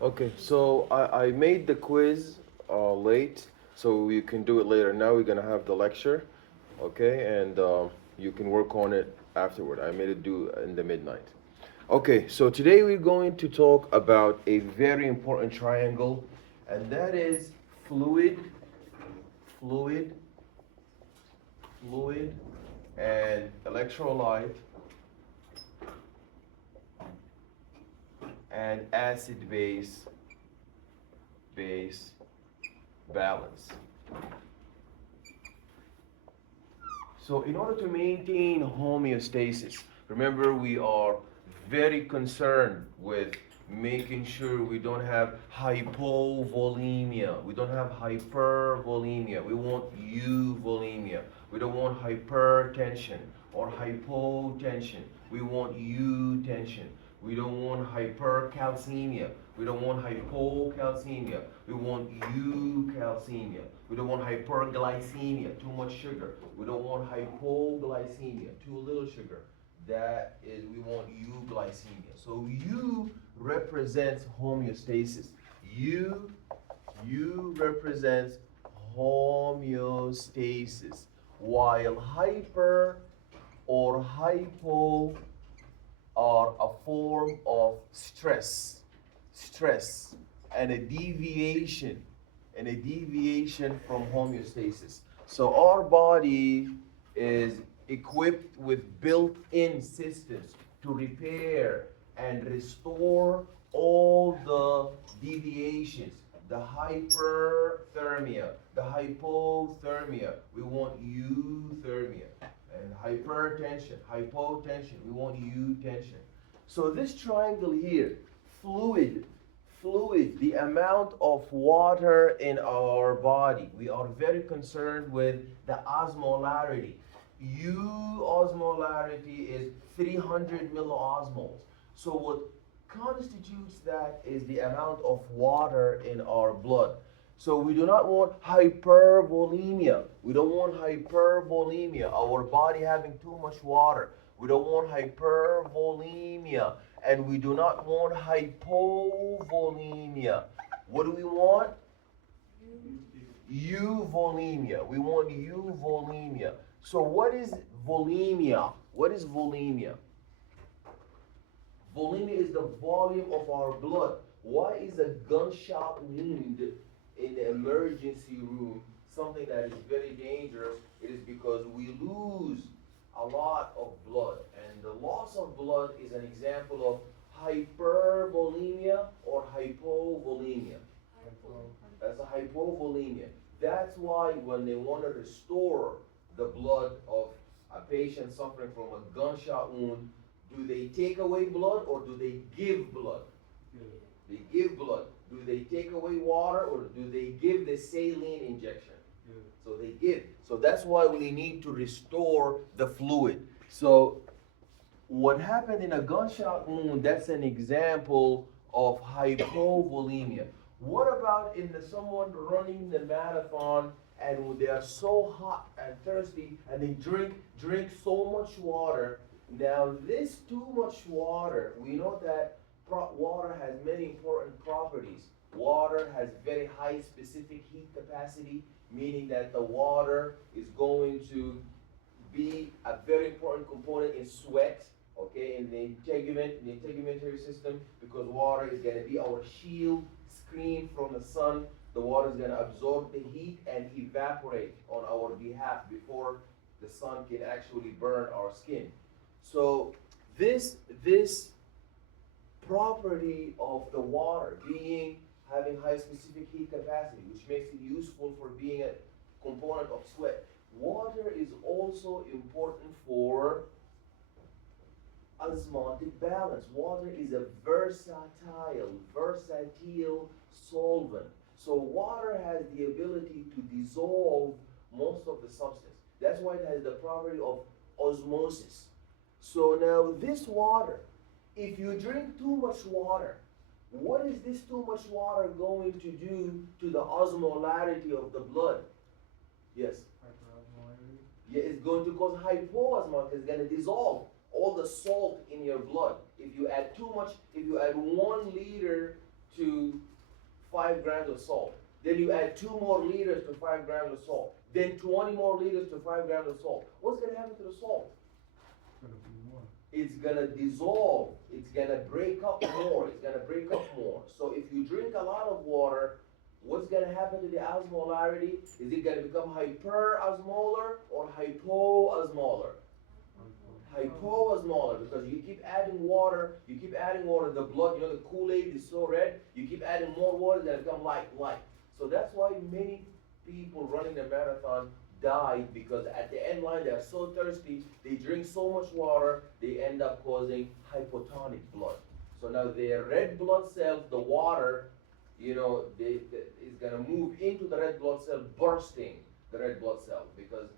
Okay, so I made the quiz late, so you can do it later. Now we're gonna have the lecture, okay, and you can work on it afterward. I made it due in the midnight. Okay, so today we're going to talk about a very important triangle, and that is fluid, fluid, fluid, and electrolyte and acid base balance. So in order to maintain homeostasis, remember we are very concerned with making sure we don't have hypovolemia. We don't have hypervolemia. We want euvolemia. We don't want hypertension or hypotension. We want eutension. We don't want hypercalcemia. We don't want hypocalcemia. We want eucalcemia. We don't want hyperglycemia, too much sugar. We don't want hypoglycemia, too little sugar. That is, we want euglycemia. So U represents homeostasis. U, U represents homeostasis, while hyper or hypo are a form of stress, and a deviation from homeostasis. So our body is equipped with built-in systems to repair and restore all the deviations, the hyperthermia, the hypothermia. We want euthermia. And hypertension, hypotension, we want eutension. So this triangle here, fluid, the amount of water in our body. We are very concerned with the osmolarity. U osmolarity is 300 milliosmoles. So what constitutes that is the amount of water in our blood. So we do not want hypervolemia. We don't want hypervolemia, our body having too much water. We don't want hypervolemia. And we do not want hypovolemia. What do we want? Euvolemia. We want euvolemia. So what is volemia? What is volemia? Volemia is the volume of our blood. Why is a gunshot wound in the emergency room something that is very dangerous? It is because we lose a lot of blood. And the loss of blood is an example of hypervolemia or hypovolemia. That's a hypovolemia. That's why when they want to restore the blood of a patient suffering from a gunshot wound, do they take away blood or do they give blood? They give blood. Do they take away water or do they give the saline injection? So they give. So that's why we need to restore the fluid. So what happened in a gunshot wound, that's an example of hypovolemia. What about in someone running the marathon and they are so hot and thirsty and they drink so much water? Now this too much water, we know that water has many important properties. Water has very high specific heat capacity, meaning that the water is going to be a very important component in sweat, okay, in the integumentary system, because water is going to be our shield, screen from the sun. The water is going to absorb the heat and evaporate on our behalf before the sun can actually burn our skin. So this property of the water being having high specific heat capacity, which makes it useful for being a component of sweat. Water is also important for osmotic balance. Water is a versatile solvent. So water has the ability to dissolve most of the substance. That's why it has the property of osmosis. So now this water, if you drink too much water, what is this too much water going to do to the osmolarity of the blood? Yes. Yeah, it's going to cause hypoosmosis. It's going to dissolve all the salt in your blood. If you add too much, if you add 1 liter to 5 grams of salt. Then you add 2 more liters to 5 grams of salt. Then 20 more liters to 5 grams of salt. What's going to happen to the salt? It's going to dissolve. It's going to break up more. It's going to break up more. So if you drink a lot of water, what's going to happen to the osmolarity? Is it going to become hyperosmolar or hypoosmolar? Hypoosmolar, because you keep adding water, the blood, the Kool-Aid is so red, you keep adding more water, it's going to become light. So that's why many people running the marathon died, because at the end line they are so thirsty, they drink so much water, they end up causing hypotonic blood. So now their red blood cells, the water, is going to move into the red blood cell, bursting the red blood cell, because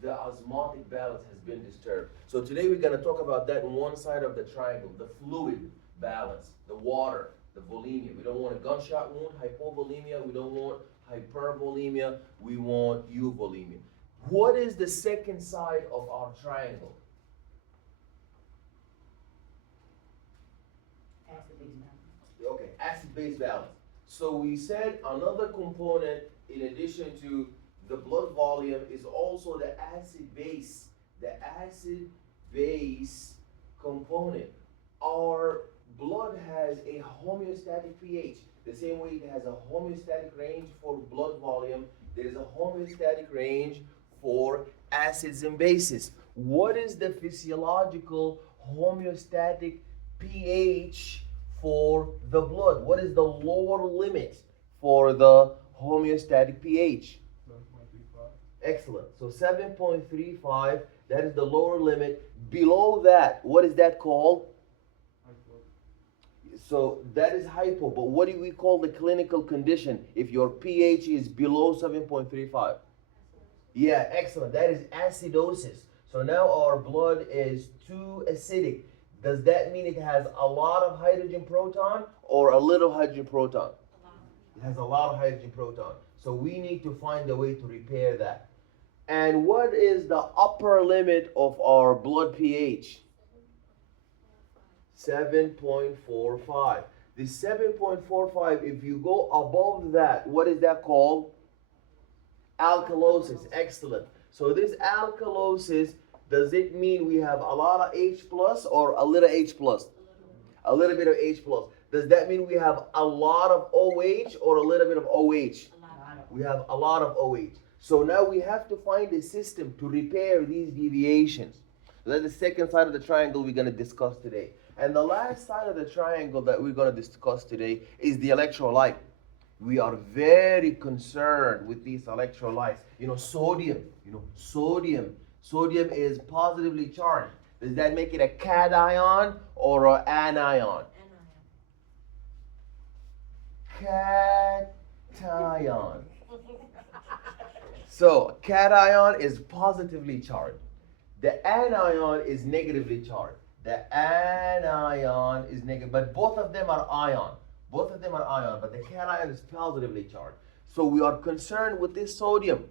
the osmotic balance has been disturbed. So today we're going to talk about that on one side of the triangle, the fluid balance, the water, the volemia. We don't want a gunshot wound, hypovolemia. We don't want hypervolemia. We want euvolemia. What is the second side of our triangle? Acid-base balance. Okay, acid-base balance. So we said another component in addition to the blood volume is also the acid-base component. Our blood has a homeostatic pH. The same way it has a homeostatic range for blood volume, there is a homeostatic range for acids and bases. What is the physiological homeostatic pH for the blood? What is the lower limit for the homeostatic pH? Excellent. So 7.35, that is the lower limit. Below that, what is that called? So that is hypo, but what do we call the clinical condition if your pH is below 7.35? Yeah, excellent. That is acidosis. So now our blood is too acidic. Does that mean it has a lot of hydrogen proton or a little hydrogen proton? It has a lot of hydrogen proton. So we need to find a way to repair that. And what is the upper limit of our blood pH? 7.45. The 7.45, if you go above that, what is that called? Alkalosis. Excellent. So this alkalosis, does it mean we have a lot of H plus or a little H plus? A little bit of H plus. Does that mean we have a lot of OH or a little bit of OH? We have a lot of OH. So now we have to find a system to repair these deviations. So that's the second side of the triangle we're going to discuss today. And the last side of the triangle that we're going to discuss today is the electrolyte. We are very concerned with these electrolytes. Sodium. Sodium is positively charged. Does that make it a cation or an anion? Cation. So cation is positively charged. The anion is negatively charged. The anion is negative, but both of them are ion. But the cation is positively charged. So we are concerned with this sodium.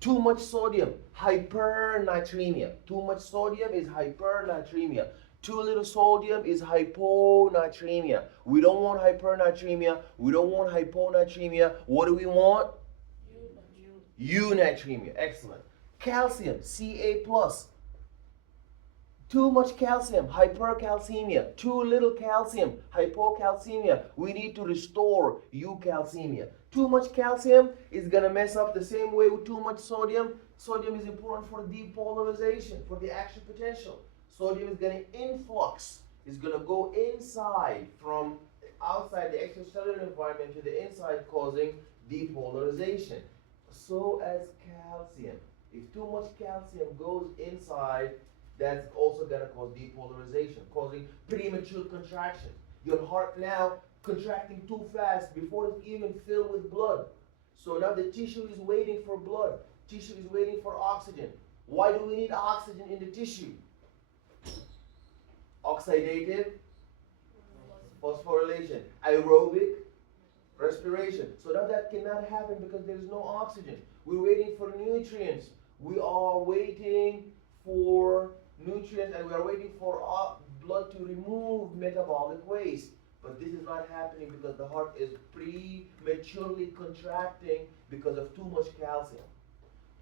Too much sodium, hypernatremia. Too much sodium is hypernatremia. Too little sodium is hyponatremia. We don't want hypernatremia. We don't want hyponatremia. What do we want? Eunatremia. Excellent. Calcium, Ca+. Too much calcium, hypercalcemia. Too little calcium, hypocalcemia. We need to restore eucalcemia. Too much calcium is going to mess up the same way with too much sodium. Sodium is important for depolarization, for the action potential. Sodium is going to influx. It's going to go inside from outside the extracellular environment to the inside, causing depolarization. So as calcium. If too much calcium goes inside, that's also going to cause depolarization, causing premature contraction. Your heart now contracting too fast before it's even filled with blood. So now the tissue is waiting for blood. Tissue is waiting for oxygen. Why do we need oxygen in the tissue? Oxidative phosphorylation, aerobic respiration. So now that cannot happen because there is no oxygen. We're waiting for nutrients. We are waiting for nutrients, and we are waiting for blood to remove metabolic waste. But this is not happening because the heart is prematurely contracting because of too much calcium.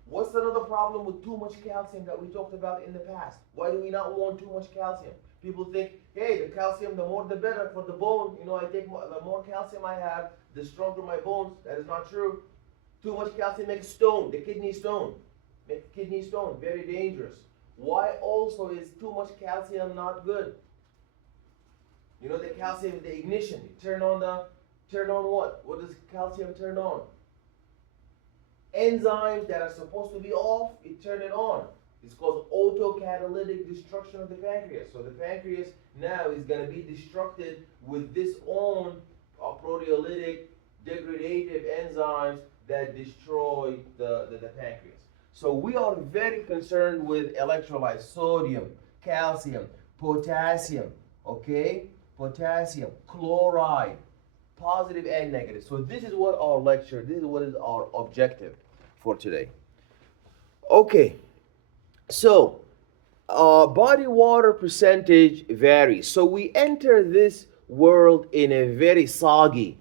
What's another problem with too much calcium that we talked about in the past? Why do we not want too much calcium? People think, hey, the calcium, the more the better for the bone. I take more, the more calcium I have, the stronger my bones. That is not true. Too much calcium makes stone, the kidney stone. Make kidney stone, very dangerous. Why also is too much calcium not good? The calcium, the ignition. You turn on what? What does calcium turn on? Enzymes that are supposed to be off, it turn it on. It's called autocatalytic destruction of the pancreas. So the pancreas now is going to be destructed with this own proteolytic degradative enzymes that destroy the pancreas. So we are very concerned with electrolytes, sodium, calcium, potassium, okay? Potassium, chloride, positive and negative. So this is what our lecture, this is what is our objective for today. Okay, so body water percentage varies. So we enter this world in a very soggy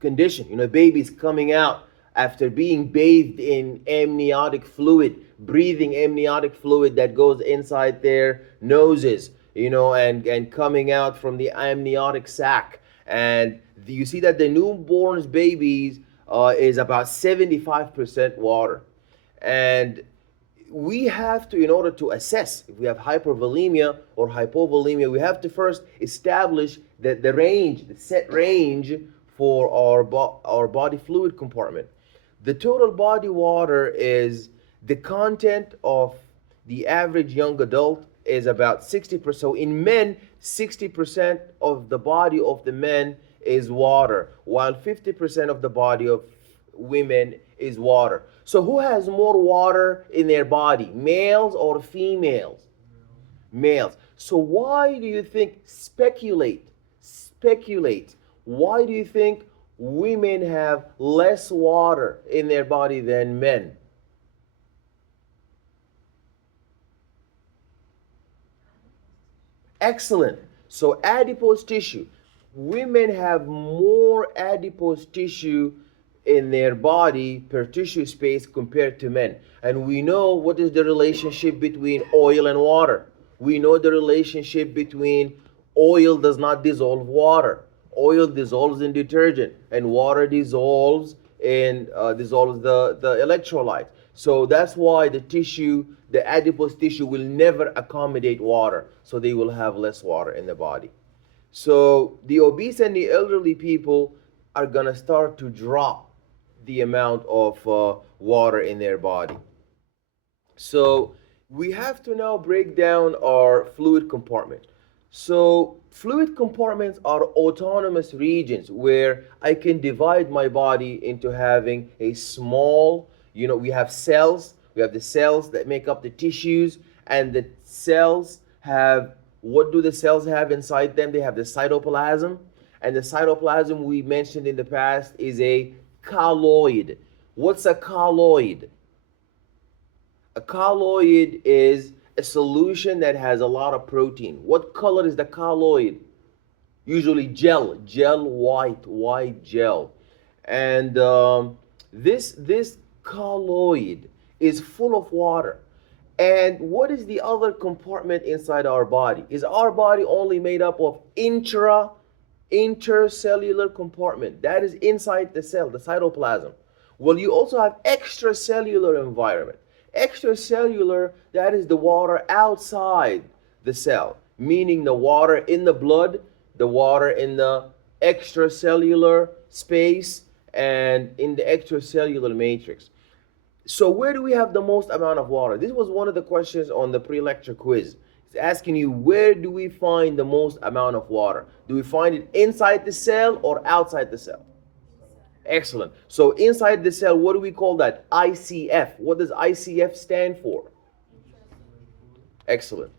condition. Babies coming out after being bathed in amniotic fluid, breathing amniotic fluid that goes inside their noses, and coming out from the amniotic sac. And you see that the newborn's babies is about 75% water. And we have to, in order to assess if we have hypervolemia or hypovolemia, we have to first establish the range, the set range for our body fluid compartment. The total body water is the content of the average young adult is about 60%. So in men, 60% of the body of the men is water, while 50% of the body of women is water. So who has more water in their body, males or females? Males. So why do you think, speculate, why do you think women have less water in their body than men? Excellent. So adipose tissue. Women have more adipose tissue in their body per tissue space compared to men. And we know what is the relationship between oil and water. We know the relationship between oil does not dissolve water. Oil dissolves in detergent, and water dissolves the electrolyte. So that's why the adipose tissue will never accommodate water. So they will have less water in the body. So the obese and the elderly people are gonna start to drop the amount of water in their body. So we have to now break down our fluid compartment. So fluid compartments are autonomous regions where I can divide my body into having a small, we have cells, we have the cells that make up the tissues, and the cells have, what do the cells have inside them? They have the cytoplasm, and the cytoplasm we mentioned in the past is a colloid. What's a colloid? A colloid is a solution that has a lot of protein. What color is the colloid? Usually gel, white gel. And this colloid is full of water. And what is the other compartment inside our body? Is our body only made up of intercellular compartment? That is inside the cell, the cytoplasm. Well, you also have extracellular environment. Extracellular, that is the water outside the cell, meaning the water in the blood, the water in the extracellular space, and in the extracellular matrix. So where do we have the most amount of water? This was one of the questions on the pre-lecture quiz. It's asking you, where do we find the most amount of water? Do we find it inside the cell or outside the cell? Excellent. So inside the cell, what do we call that? ICF. What does ICF stand for? Excellent.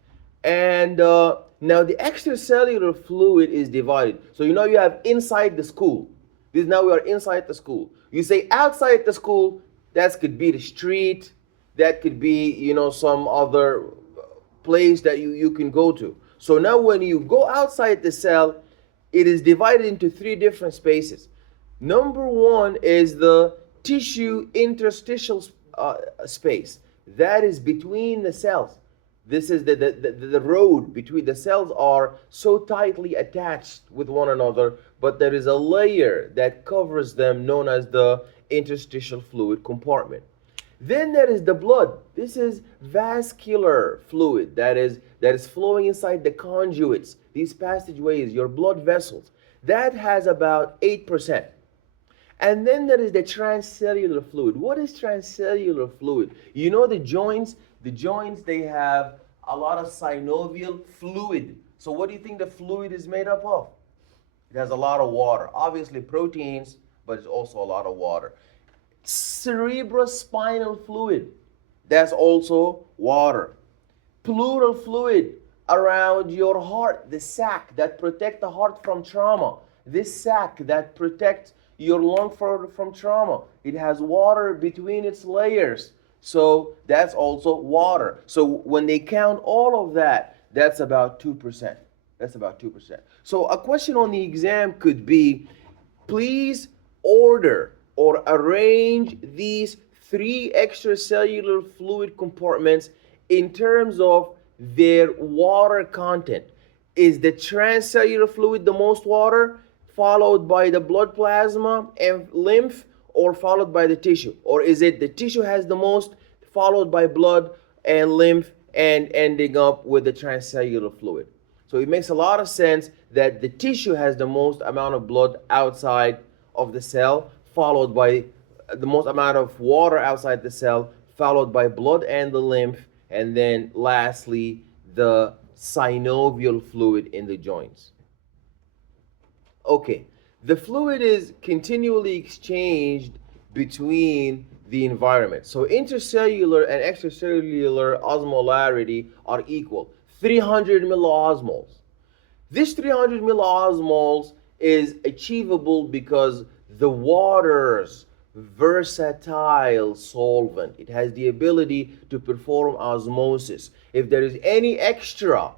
And now the extracellular fluid is divided. So you have inside the school. Now we are inside the school. You say outside the school, that could be the street, that could be, some other place that you can go to. So now when you go outside the cell, it is divided into three different spaces. Number one is the tissue interstitial space. That is between the cells. This is the road between the cells are so tightly attached with one another, but there is a layer that covers them known as the interstitial fluid compartment. Then there is the blood. This is vascular fluid that is flowing inside the conduits, these passageways, your blood vessels. That has about 8%. And then there is the transcellular fluid. What is transcellular fluid? You know the joints they have a lot of synovial fluid. So what do you think the fluid is made up of? It has a lot of water. Obviously proteins, but it's also a lot of water. Cerebrospinal fluid, that's also water. Pleural fluid around your heart, the sac that protects the heart from trauma. This sac that protects your lung from trauma. It has water between its layers. So that's also water. So when they count all of that, that's about 2%. That's about 2%. So a question on the exam could be, please order or arrange these three extracellular fluid compartments in terms of their water content. Is the transcellular fluid the most water, followed by the blood plasma and lymph, or followed by the tissue? Or is it the tissue has the most, followed by blood and lymph, and ending up with the transcellular fluid? So it makes a lot of sense that the tissue has the most amount of blood outside of the cell, followed by the most amount of water outside the cell, followed by blood and the lymph, and then lastly, the synovial fluid in the joints. Okay, the fluid is continually exchanged between the environment. So intercellular and extracellular osmolarity are equal, 300 milliosmoles. This 300 milliosmoles is achievable because the water's versatile solvent. It has the ability to perform osmosis. If there is any extra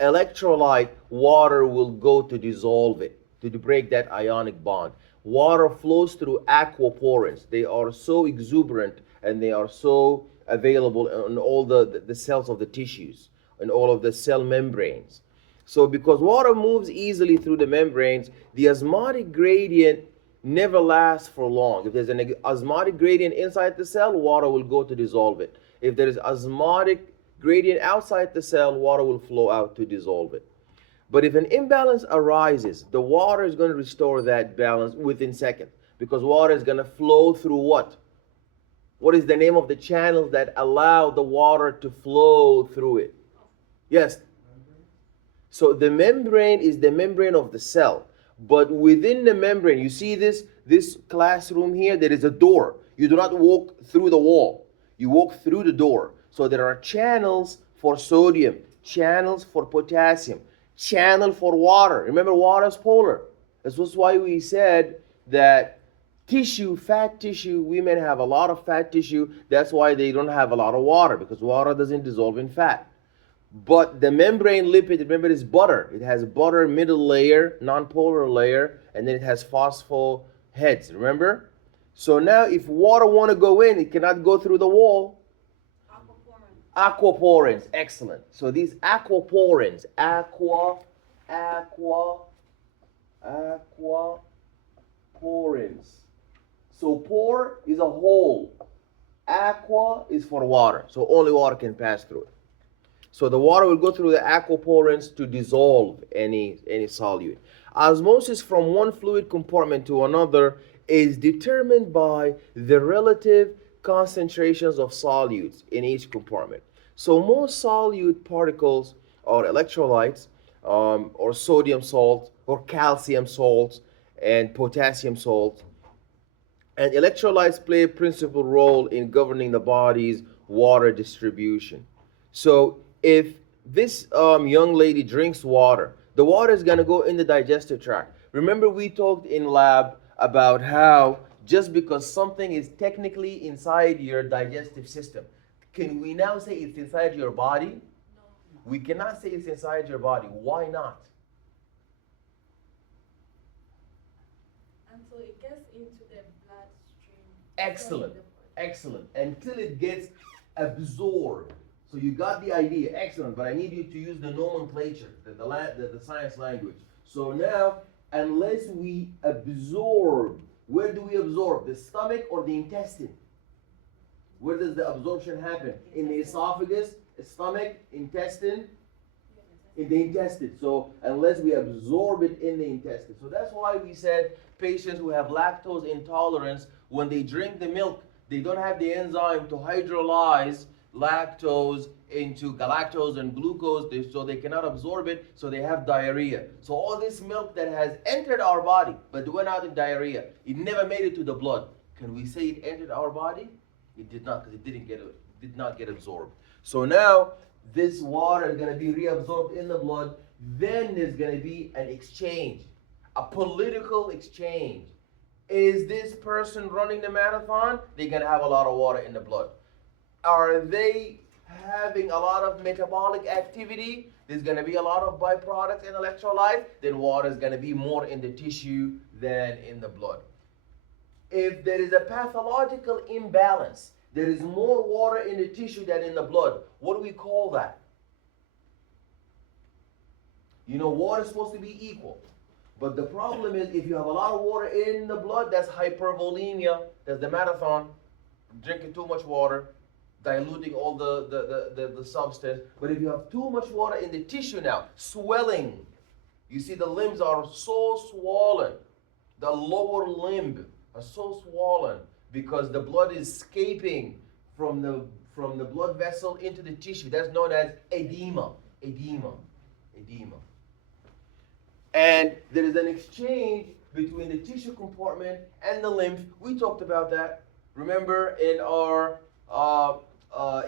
electrolyte, water will go to dissolve it, to break that ionic bond. Water flows through aquaporins. They are so exuberant and they are so available in all the cells of the tissues and all of the cell membranes. So because water moves easily through the membranes, the osmotic gradient never lasts for long. If there's an osmotic gradient inside the cell, water will go to dissolve it. If there is osmotic gradient outside the cell, water will flow out to dissolve it. But if an imbalance arises, the water is going to restore that balance within seconds, because water is going to flow through what? What is the name of the channels that allow the water to flow through it? Yes. So the membrane is the membrane of the cell. But within the membrane, you see this classroom here, there is a door. You do not walk through the wall. You walk through the door. So there are channels for sodium, channels for potassium, channel for water. Remember, water is polar. This was why we said that tissue, fat tissue, women have a lot of fat tissue. That's why they don't have a lot of water, because water doesn't dissolve in fat. But the membrane lipid, remember, is butter. It has butter middle layer, non-polar layer, and then it has phospho heads, remember? So now if water want to go in, it cannot go through the wall. Aquaporins, excellent. So these aquaporins, aquaporins. So pore is a hole. Aqua is for water, so only water can pass through it. So the water will go through the aquaporins to dissolve any solute. Osmosis from one fluid compartment to another is determined by the relative concentrations of solutes in each compartment. So most solute particles are electrolytes, or sodium salt, or calcium salts, and potassium salt. And electrolytes play a principal role in governing the body's water distribution. So if this young lady drinks water, the water is going to go in the digestive tract. Remember, we talked in lab about how just because something is technically inside your digestive system, can we now say it's inside your body? No. We cannot say it's inside your body. Why not? until it gets into the bloodstream. Excellent, excellent. Until it gets absorbed. So you got the idea, excellent. But I need you to use the nomenclature, the science language. So now, unless we absorb, where do we absorb? The stomach or the intestine? Where does the absorption happen? In the esophagus, stomach, intestine, in the intestine. So unless we absorb it in the intestine. So that's why we said patients who have lactose intolerance, when they drink the milk, they don't have the enzyme to hydrolyze lactose into galactose and glucose, so they cannot absorb it, so they have diarrhea. So all this milk that has entered our body, but went out in diarrhea, it never made it to the blood. Can we say it entered our body? It did not, because it did not get absorbed. So now this water is going to be reabsorbed in the blood. Then there's going to be an exchange, a political exchange. Is this person running the marathon? They're going to have a lot of water in the blood. Are they having a lot of metabolic activity? There's going to be a lot of byproducts and electrolytes. Then water is going to be more in the tissue than in the blood. If there is a pathological imbalance, there is more water in the tissue than in the blood. What do we call that? You know, water is supposed to be equal. But the problem is, if you have a lot of water in the blood, that's hypervolemia. That's the marathon. Drinking too much water, diluting all the substance. But if you have too much water in the tissue now, swelling. You see the limbs are so swollen. The lower limb are so swollen because the blood is escaping from the blood vessel into the tissue. That's known as edema. Edema. Edema. And there is an exchange between the tissue compartment and the lymph. We talked about that. Remember, in our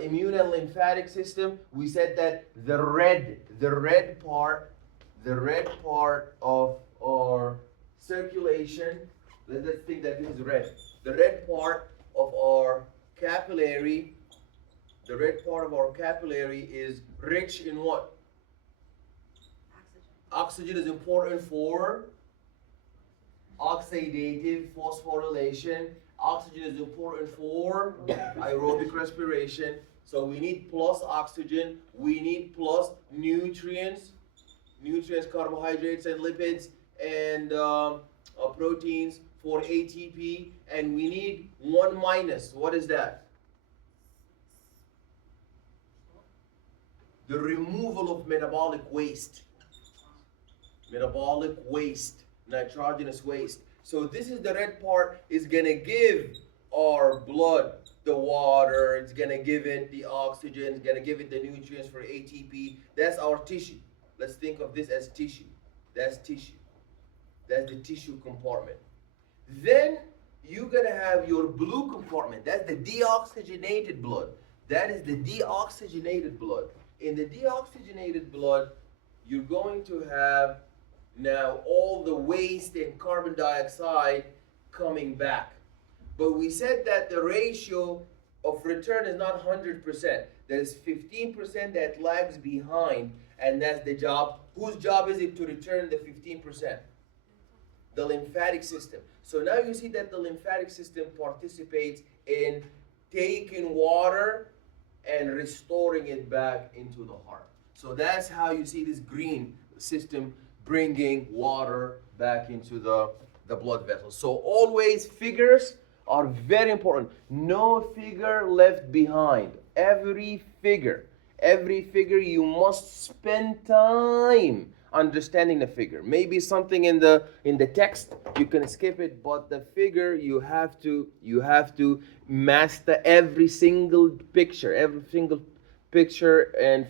immune and lymphatic system, we said that the red part of our circulation, let's think that this is red. The red part of our capillary, is rich in what? Oxygen is important for oxidative phosphorylation. Oxygen is important for aerobic respiration. So we need plus oxygen. We need plus nutrients, carbohydrates and lipids, and proteins for ATP. And we need one minus. What is that? The removal of metabolic waste. Metabolic waste, nitrogenous waste. So this is the red part, is going to give our blood the water, it's going to give it the oxygen, it's going to give it the nutrients for ATP. That's our tissue. Let's think of this as tissue. That's tissue. That's the tissue compartment. Then you're going to have your blue compartment. That's the deoxygenated blood. That is the deoxygenated blood. In the deoxygenated blood, you're going to have now all the waste and carbon dioxide coming back. But we said that the ratio of return is not 100%. There's 15% that lags behind, and that's the job. Whose job is it to return the 15%? The lymphatic system. So now you see that the lymphatic system participates in taking water and restoring it back into the heart. So that's how you see this green system bringing water back into the blood vessels. So always figures are very important. No figure left behind. Every figure you must spend time understanding the figure. Maybe something in the text you can skip it, but the figure you have to master every single picture and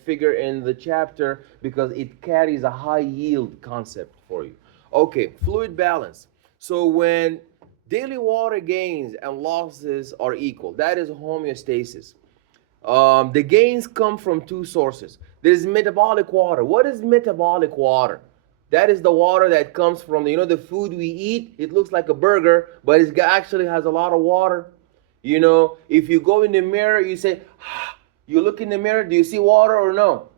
figure in the chapter, because it carries a high yield concept for you. Okay, fluid balance. So when daily water gains and losses are equal, that is homeostasis. The gains come from two sources. There's metabolic water. What is metabolic water? That is the water that comes from the food we eat. It looks like a burger, but it actually has a lot of water. If you go in the mirror, you say, you look in the mirror, do you see water or no?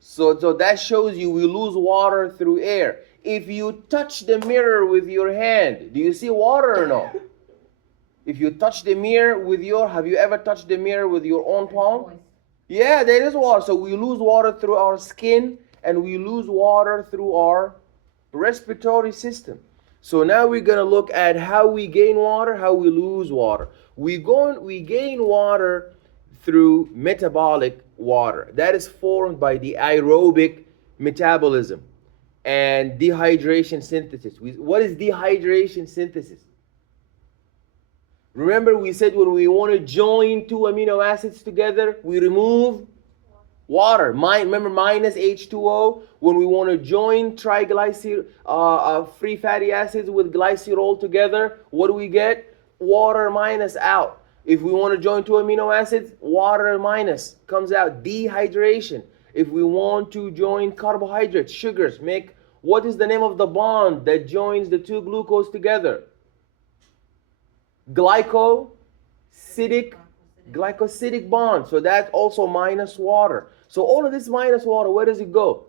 So that shows you we lose water through air. if you touch the mirror with your hand, do you see water or no? If you touch the mirror with your, have you ever touched the mirror with your own palm? Moist. Yeah, there is water. So we lose water through our skin and we lose water through our respiratory system. So now we're going to look at how we gain water, how we lose water. We gain water through metabolic water. That is formed by the aerobic metabolism and dehydration synthesis. What is dehydration synthesis? Remember we said when we want to join two amino acids together, we remove water. Remember minus H2O. When we want to join free fatty acids with glycerol together, what do we get? Water minus out. If we want to join two amino acids, water minus comes out. Dehydration. If we want to join carbohydrates, sugars, what is the name of the bond that joins the two glucose together? Glycosidic bond. So that's also minus water. So all of this minus water, where does it go?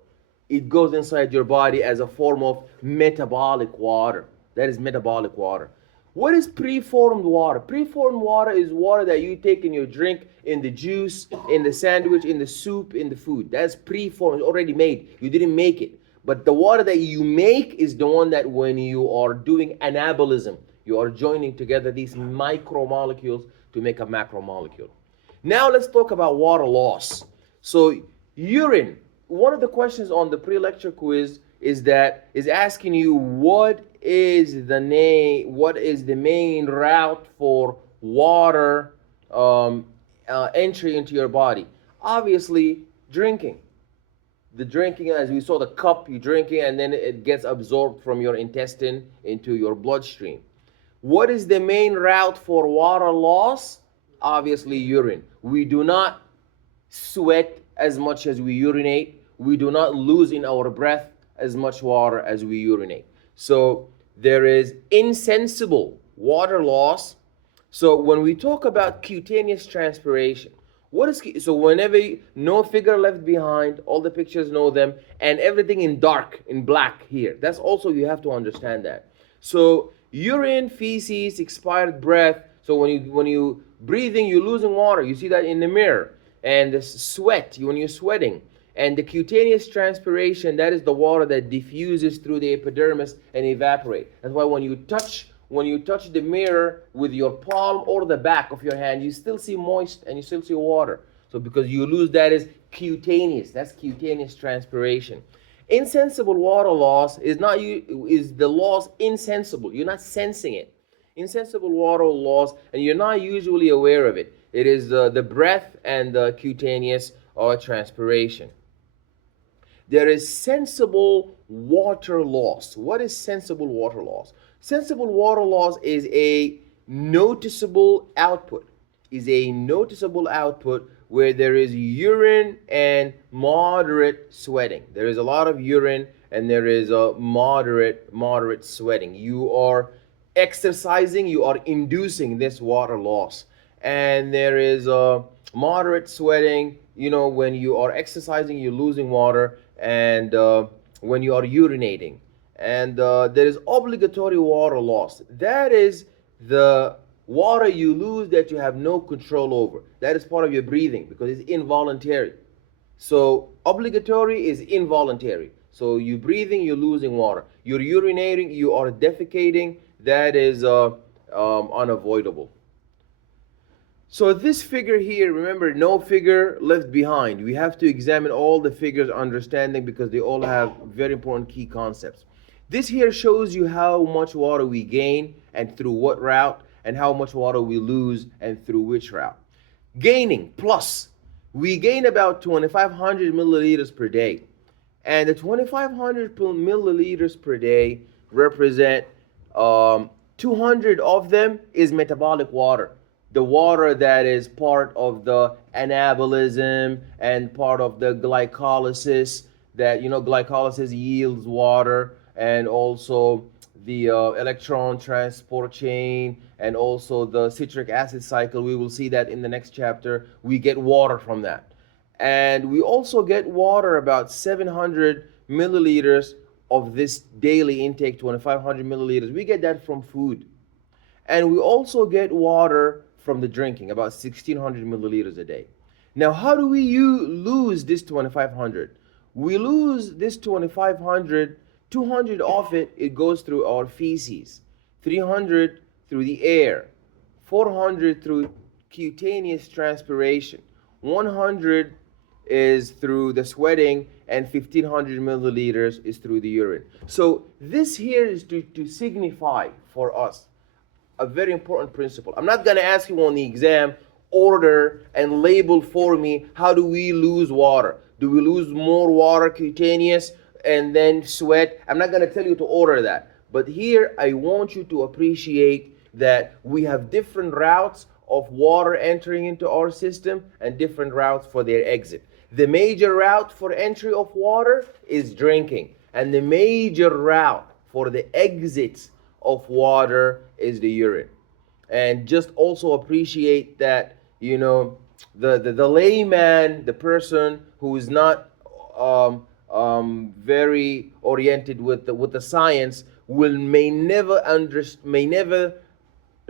It goes inside your body as a form of metabolic water. That is metabolic water. What is preformed water? Preformed water is water that you take in your drink, in the juice, in the sandwich, in the soup, in the food. That's preformed, already made. You didn't make it. But the water that you make is the one that when you are doing anabolism, you are joining together these micromolecules to make a macromolecule. Now let's talk about water loss. So urine, one of the questions on the pre-lecture quiz is asking you what is the main route for water entry into your body. Obviously, drinking. The drinking, as we saw, the cup you drinking, and then it gets absorbed from your intestine into your bloodstream. What is the main route for water loss? Obviously, urine. We do not sweat as much as we urinate. We do not lose in our breath as much water as we urinate. So there is insensible water loss. So when we talk about cutaneous transpiration, so whenever no figure left behind, all the pictures know them, and everything in dark, in black here. That's also, you have to understand that. So urine, feces, expired breath. So when you breathing, you're losing water. You see that in the mirror. And the sweat, when you're sweating. And the cutaneous transpiration, that is the water that diffuses through the epidermis and evaporate. That's why when you touch the mirror with your palm or the back of your hand, you still see moist and you still see water. So because you lose, that is cutaneous. That's cutaneous transpiration. Insensible water loss is the loss insensible. You're not sensing it. Insensible water loss, and you're not usually aware of it. It is the breath and the cutaneous transpiration. There is sensible water loss. What is sensible water loss? Sensible water loss is a noticeable output. Where there is urine and moderate sweating. There is a lot of urine and there is a moderate sweating. You are exercising, you are inducing this water loss. And there is a moderate sweating. When you are exercising, you're losing water, and when you are urinating. And there is obligatory water loss. That is the water you lose that you have no control over. That is part of your breathing because it's involuntary. So obligatory is involuntary. So you're breathing, you're losing water. You're urinating, you are defecating. That is unavoidable. So this figure here, remember, no figure left behind. We have to examine all the figures understanding because they all have very important key concepts. This here shows you how much water we gain and through what route, and how much water we lose and through which route. Gaining, plus, we gain about 2,500 milliliters per day. And the 2,500 milliliters per day represent 200 of them is metabolic water. The water that is part of the anabolism and part of the glycolysis, that glycolysis yields water, and also the electron transport chain, and also the citric acid cycle. We will see that in the next chapter. We get water from that. And we also get water, about 700 milliliters of this daily intake, 2,500 milliliters, we get that from food. And we also get water from the drinking, about 1,600 milliliters a day. Now, how do we lose this 2,500? We lose this 2,500, 200 of it, it goes through our feces, 300 through the air, 400 through cutaneous transpiration, 100 is through the sweating, and 1,500 milliliters is through the urine. So this here is to signify for us a very important principle. I'm not going to ask you on the exam, order and label for me, how do we lose water? Do we lose more water cutaneous and then sweat? I'm not going to tell you to order that. But here I want you to appreciate that we have different routes of water entering into our system and different routes for their exit. The major route for entry of water is drinking, and the major route for the exit of water is the urine. And just also appreciate that, the layman, the person who is not very oriented with the science, may never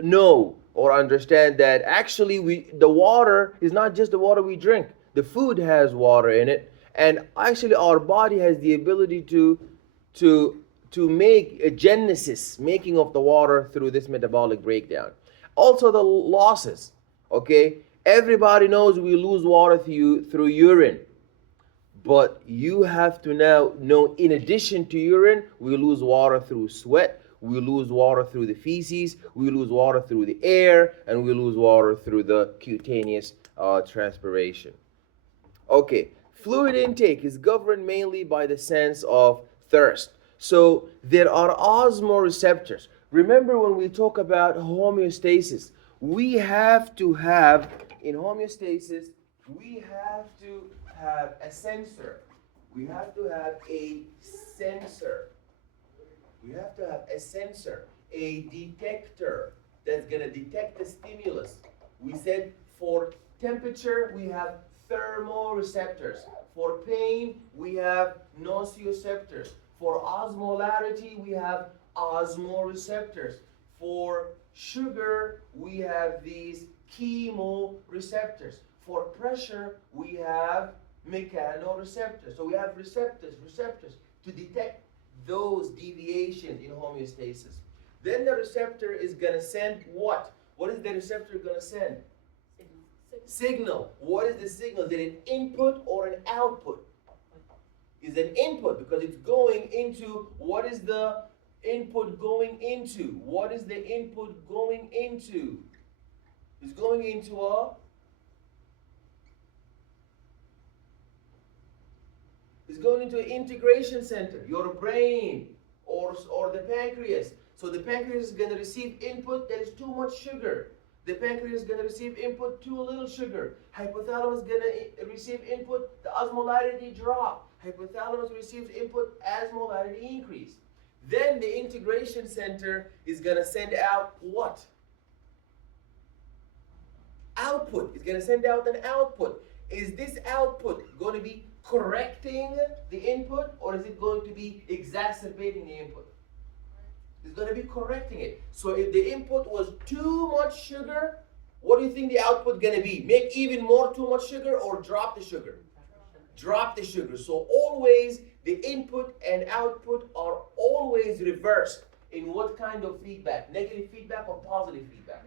know or understand that actually the water is not just the water we drink. The food has water in it, and actually our body has the ability to to make a genesis, making of the water through this metabolic breakdown. Also the losses, okay? Everybody knows we lose water through urine. But you have to now know, in addition to urine, we lose water through sweat, we lose water through the feces, we lose water through the air, and we lose water through the cutaneous transpiration. Okay, fluid intake is governed mainly by the sense of thirst. So there are osmoreceptors. Remember when we talk about homeostasis, we have to have, in homeostasis, we have to have a sensor. We have to have a sensor. We have to have a sensor, a detector that's going to detect the stimulus. We said for temperature, we have thermoreceptors. For pain, we have nociceptors. For osmolarity, we have osmoreceptors. For sugar, we have these chemoreceptors. For pressure, we have mechanoreceptors. So we have receptors to detect those deviations in homeostasis. Then the receptor is going to send what? What is the receptor going to send? Signal. What is the signal? Is it an input or an output? Is an input because it's going into, what is the input going into? What is the input going into? It's going into an integration center, your brain or the pancreas. So the pancreas is going to receive input that is too much sugar. The pancreas is going to receive input too little sugar. Hypothalamus is going to receive input, the osmolarity drop. Hypothalamus receives input, osmolarity increase. Then the integration center is going to send out what? Output. It's going to send out an output. Is this output going to be correcting the input, or is it going to be exacerbating the input? It's going to be correcting it. So if the input was too much sugar, what do you think the output is going to be? Make even more too much sugar or drop the sugar? Drop the sugar. So always the input and output are always reversed. In what kind of feedback? Negative feedback or positive feedback?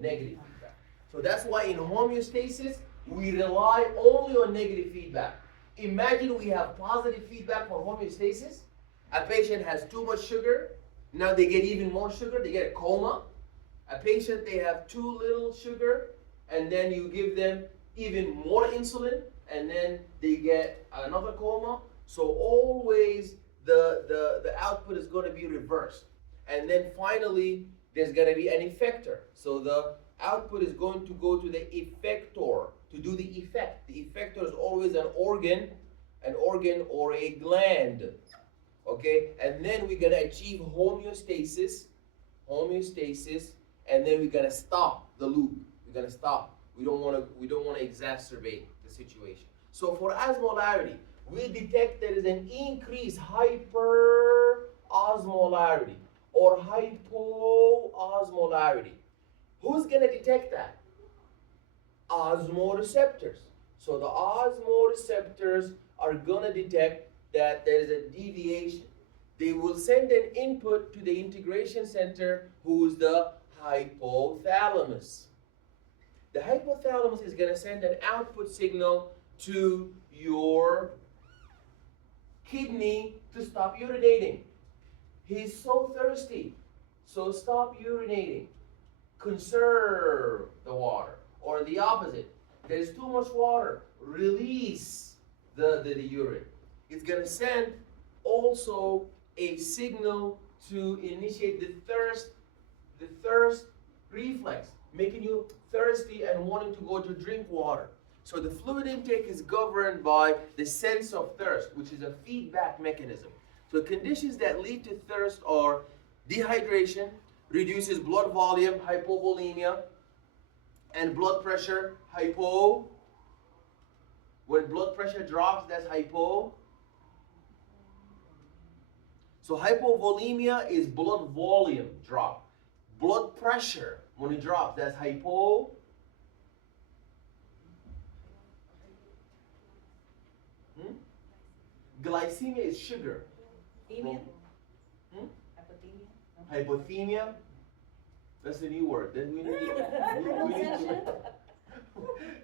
Negative feedback. So that's why in homeostasis, we rely only on negative feedback. Imagine we have positive feedback for homeostasis. A patient has too much sugar. Now they get even more sugar. They get a coma. A patient, they have too little sugar, and then you give them even more insulin, and then they get another coma. So always the output is going to be reversed. And then finally, there's going to be an effector. So the output is going to go to the effector to do the effect. The effector is always an organ or a gland. Okay? And then we're going to achieve homeostasis, and then we're going to stop the loop. We're going to stop. We don't want to exacerbate the situation. So for osmolarity, we detect there is an increased hyperosmolarity or hypoosmolarity. Who's going to detect that? Osmoreceptors. So the osmoreceptors are going to detect that there is a deviation. They will send an input to the integration center, who's the hypothalamus. The hypothalamus is going to send an output signal to your kidney to stop urinating. He's so thirsty, so stop urinating. Conserve the water. Or the opposite, there's too much water, release the urine. It's going to send also a signal to initiate the thirst reflex, making you thirsty and wanting to go to drink water. So the fluid intake is governed by the sense of thirst, which is a feedback mechanism. So conditions that lead to thirst are dehydration, reduces blood volume, hypovolemia, and blood pressure, hypo. When blood pressure drops, that's hypo. So hypovolemia is blood volume drop. Blood pressure, when it drops, that's hypo. Hmm? Glycemia is sugar. Hypothemia? Hmm? Hypothemia? No? Hypothemia. That's a new word. Then we need to.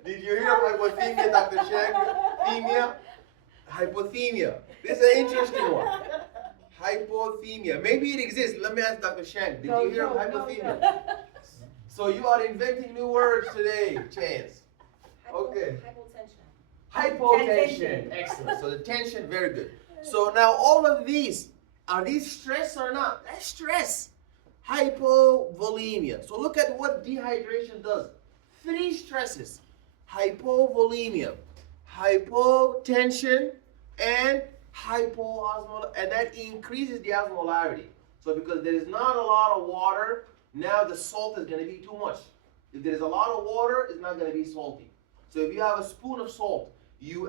Did you hear of hypothemia, Dr. Shag? Themia? Hypothemia. This is an interesting one. Hypothemia. Maybe it exists. Let me ask Dr. Shank. Did you hear of hypothemia? No. So you are inventing new words today, Chance. Okay. Hypotension. Hypotension. Excellent. So the tension, very good. So now all of these, are these stress or not? That's stress. Hypovolemia. So look at what dehydration does. 3 stresses. Hypovolemia, hypotension, and hypoosmolarity, and that increases the osmolarity. So because there is not a lot of water, now the salt is going to be too much. If there is a lot of water, it's not going to be salty. So if you have a spoon of salt, you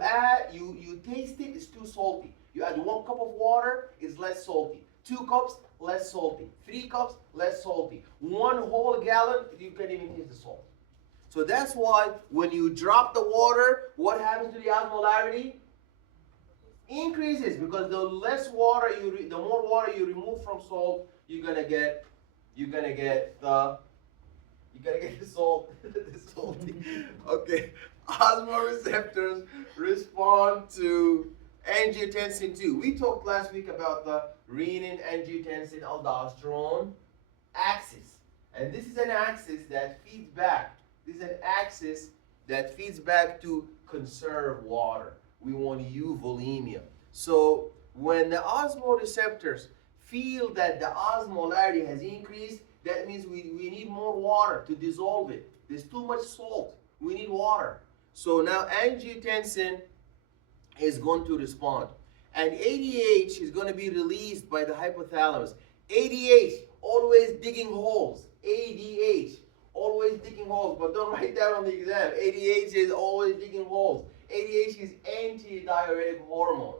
taste it, it's too salty. You add 1 cup of water, it's less salty. 2 cups, less salty. 3 cups, less salty. 1 whole gallon, you can't even taste the salt. So that's why when you drop the water, what happens to the osmolarity? Increases, because the less water the more water you remove from salt, you're gonna get the salt, the salty. Okay, osmoreceptors respond to angiotensin 2. We talked last week about the renin, angiotensin, aldosterone axis, and this is an axis that feeds back. This is an axis that feeds back to conserve water. We want euvolemia. So when the osmoreceptors feel that the osmolarity has increased, that means we need more water to dissolve it. There's too much salt. We need water. So now angiotensin is going to respond. And ADH is going to be released by the hypothalamus. ADH, always digging holes. ADH. Always digging holes, but don't write that on the exam. ADH is always digging holes. ADH is antidiuretic hormone.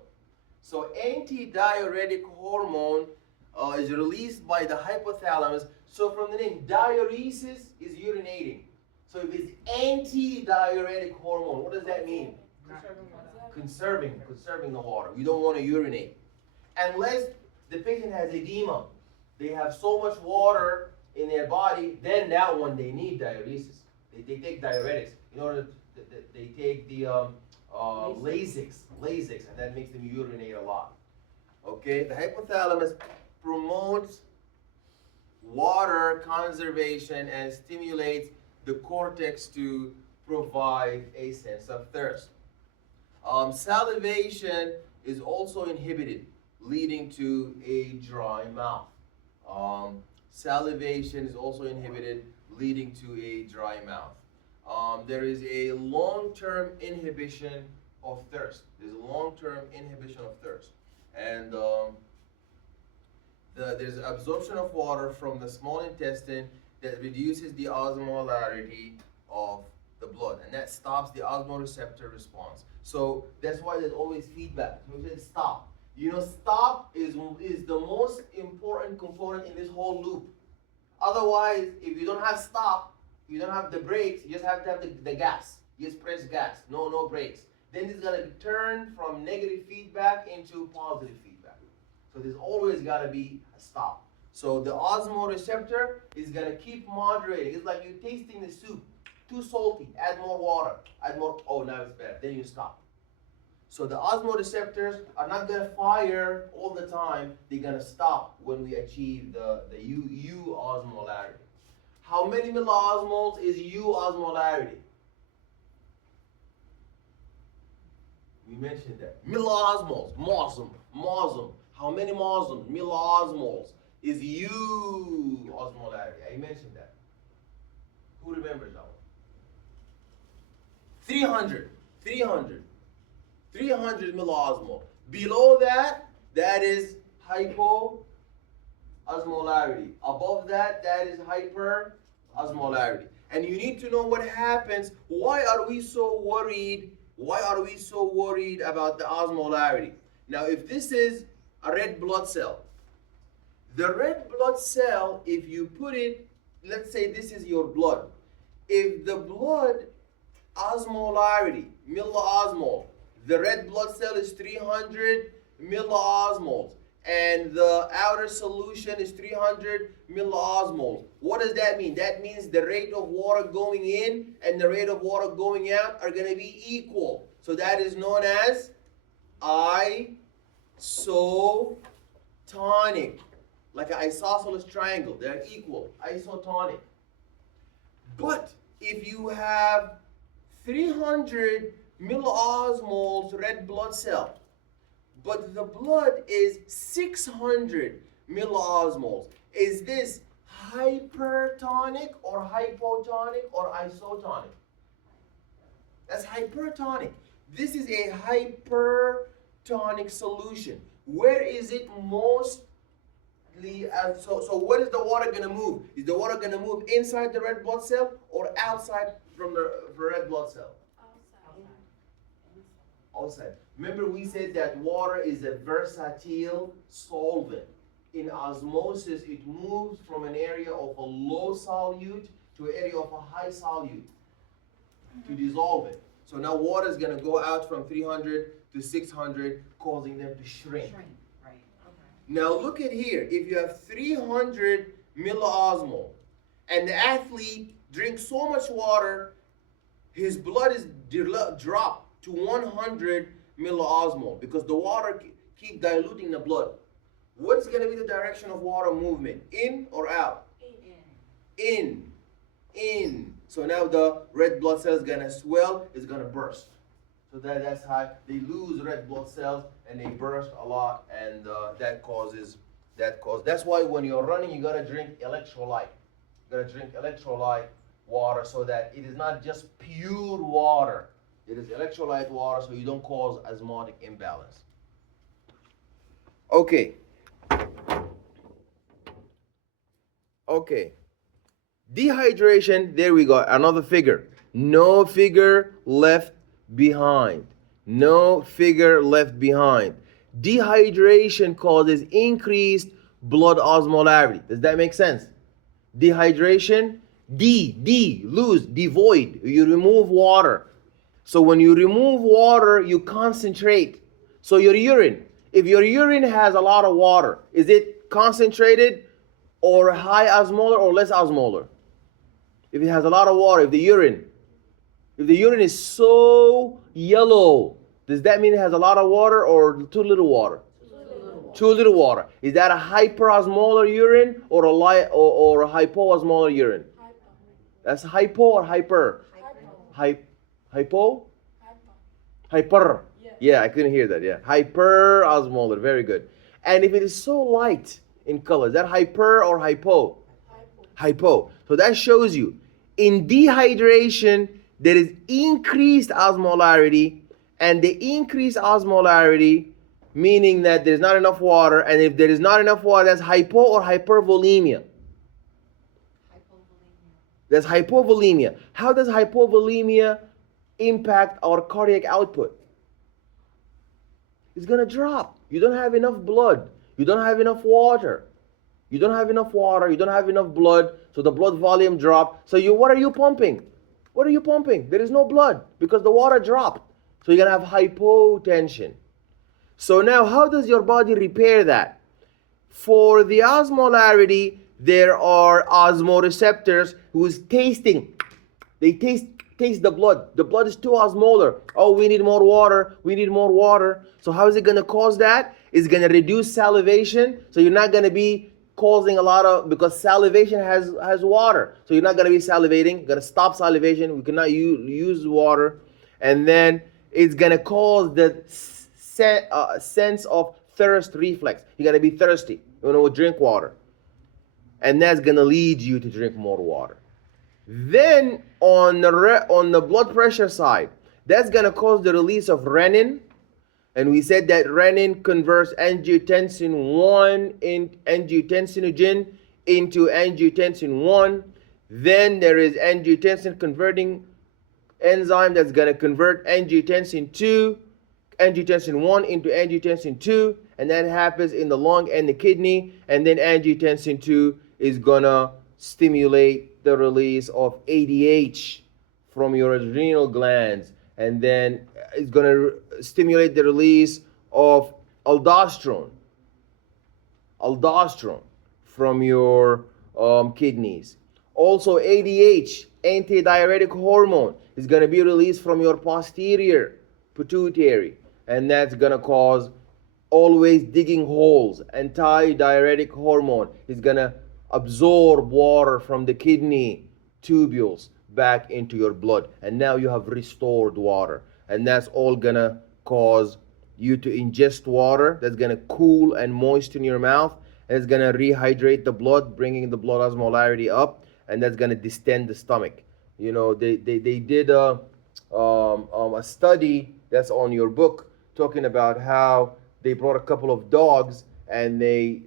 So antidiuretic hormone is released by the hypothalamus. So from the name, diuresis is urinating. So if it's antidiuretic hormone, what does that mean? Conserving the water. We don't want to urinate. Unless the patient has edema. They have so much water in their body, then now when they need diuresis, they take diuretics in order to, they take the Lasix, and that makes them urinate a lot. Okay, the hypothalamus promotes water conservation and stimulates the cortex to provide a sense of thirst. Salivation is also inhibited, leading to a dry mouth. Salivation is also inhibited, leading to a dry mouth. There is a long-term inhibition of thirst. There's a long-term inhibition of thirst. And there's absorption of water from the small intestine that reduces the osmolarity of the blood, and that stops the osmoreceptor response. So that's why there's always feedback. We say stop. You know, stop is the most important component in this whole loop. Otherwise, if you don't have stop, you don't have the brakes, you just have to have the gas. You just press gas, no brakes. Then it's gonna turn from negative feedback into positive feedback. So there's always gotta be a stop. So the osmoreceptor is gonna keep moderating. It's like you're tasting the soup, too salty, add more water, add more, oh now it's better, then you stop. So the osmoreceptors are not gonna fire all the time, they're gonna stop when we achieve the U osmolarity. How many milliosmoles is U osmolarity? We mentioned that. Milliosmoles, mosm. How many mosms, milliosmoles is U osmolarity? I mentioned that. Who remembers that one? 300 milliosmol. Below that, that is hypoosmolarity. Above that, that is hyperosmolarity. And you need to know what happens. Why are we so worried? Why are we so worried about the osmolarity? Now, if this is a red blood cell, the red blood cell, if you put it, let's say this is your blood. If the blood osmolarity, milliosmol, the red blood cell is 300 milliosmoles, and the outer solution is 300 milliosmoles. What does that mean? That means the rate of water going in and the rate of water going out are going to be equal. So that is known as isotonic, like an isosceles triangle. They're equal, isotonic. But if you have 300 milliosmoles red blood cell, but the blood is 600 milliosmoles, is this hypertonic or hypotonic or isotonic? That's hypertonic. This is a hypertonic solution. Where is it mostly? So what is the water going to move? Is the water going to move inside the red blood cell or outside from the red blood cell? Outside. Remember we said that water is a versatile solvent. In osmosis, it moves from an area of a low solute to an area of a high solute to dissolve it. So now water is going to go out from 300 to 600, causing them to shrink. Right. Okay. Now look at here. If you have 300 milliosmol and the athlete drinks so much water, his blood is dropped to 100 milliosmol because the water keep diluting the blood. What's going to be the direction of water movement? In or out? In. So now the red blood cell is going to swell, it's going to burst. So that's how they lose red blood cells and they burst a lot, and that's why when you're running you got to drink electrolyte. You got to drink electrolyte water so that it is not just pure water. It is electrolyte water so you don't cause osmotic imbalance. Okay. Dehydration, there we go, another figure. No figure left behind. No figure left behind. Dehydration causes increased blood osmolarity. Does that make sense? Dehydration, lose, devoid. You remove water. So when you remove water, you concentrate. So your urine, if your urine has a lot of water, is it concentrated or high osmolar or less osmolar? If it has a lot of water, if the urine is so yellow, does that mean it has a lot of water or too little water? Too little water. Is that a hyperosmolar urine or a hypoosmolar urine? That's hypo or hyper? Hypo? Hyper. Yeah, I couldn't hear that. Yeah, hyperosmolar. Very good. And if it is so light in color, is that hyper or hypo? Hypo. So that shows you in dehydration there is increased osmolarity, and the increased osmolarity meaning that there's not enough water, and if there is not enough water, that's hypo or hypervolemia. That's hypovolemia. How does hypovolemia impact our cardiac output? It's gonna drop. You don't have enough blood. You don't have enough water. You don't have enough water. You don't have enough blood. So the blood volume drop. So what are you pumping? What are you pumping? There is no blood because the water dropped. So you're gonna have hypotension. So now, how does your body repair that? For the osmolarity, there are osmoreceptors who's tasting. They taste the blood. The blood is too osmolar. Oh, we need more water. We need more water. So how is it going to cause that? It's going to reduce salivation. So you're not going to be causing a lot of, because salivation has water. So you're not going to be salivating. You're going to stop salivation. We cannot use water. And then it's going to cause the sense of thirst reflex. You're going to be thirsty. You want to drink water. And that's going to lead you to drink more water. Then on the blood pressure side, that's going to cause the release of renin. And we said that renin converts angiotensin 1 in angiotensinogen into angiotensin 1. Then there is angiotensin converting enzyme that's going to convert angiotensin 1 into angiotensin 2, and that happens in the lung and the kidney. And then angiotensin 2 is going to stimulate the release of ADH from your adrenal glands, and then it's going to stimulate the release of aldosterone from your kidneys. Also, ADH, antidiuretic hormone, is going to be released from your posterior pituitary, and that's going to cause always digging holes. Antidiuretic hormone is going to absorb water from the kidney tubules back into your blood, and now you have restored water, and that's all going to cause you to ingest water. That's going to cool and moisten your mouth, and it's going to rehydrate the blood, bringing the blood osmolarity up, and that's going to distend the stomach. You know, they did a study that's on your book talking about how they brought a couple of dogs, and they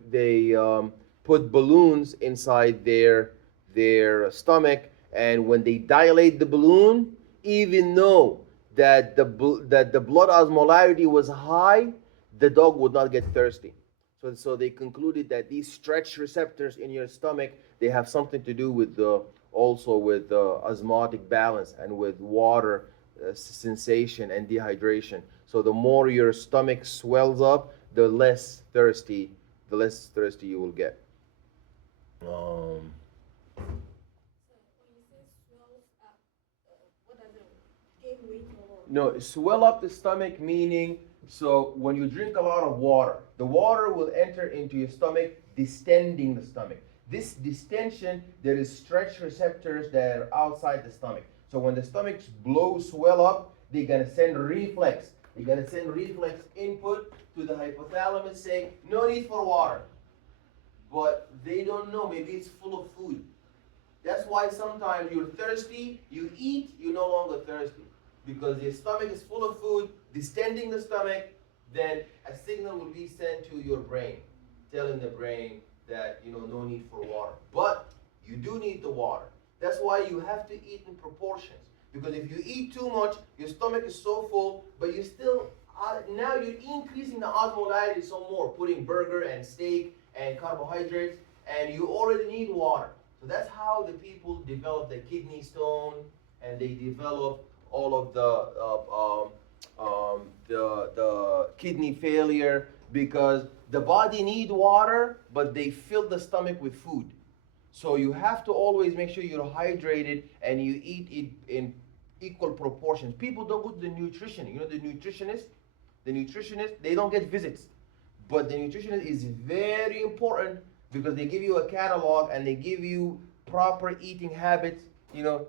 put balloons inside their stomach, and when they dilate the balloon, even though that the blood osmolarity was high, the dog would not get thirsty. So they concluded that these stretch receptors in your stomach, they have something to do with also with osmotic balance and with water sensation and dehydration. So the more your stomach swells up, the less thirsty you will get. Um, no, swell up the stomach meaning, so when you drink a lot of water, the water will enter into your stomach, distending the stomach. This distension, there is stretch receptors that are outside the stomach. So when the stomach swell up, they're gonna send reflex. They're gonna send reflex input to the hypothalamus saying, no need for water. But they don't know, maybe it's full of food. That's why sometimes you're thirsty, you eat, you're no longer thirsty. Because your stomach is full of food, distending the stomach, then a signal will be sent to your brain, telling the brain that, no need for water. But you do need the water. That's why you have to eat in proportions. Because if you eat too much, your stomach is so full, but you still, now you're increasing the osmolarity some more, putting burger and steak and carbohydrates, and you already need water. So that's how the people develop the kidney stone, and they develop all of the kidney failure, because the body need water, but they fill the stomach with food. So you have to always make sure you're hydrated and you eat it in equal proportions. People don't go to the nutritionist. The nutritionist, they don't get visits. But the nutritionist is very important because they give you a catalog and they give you proper eating habits,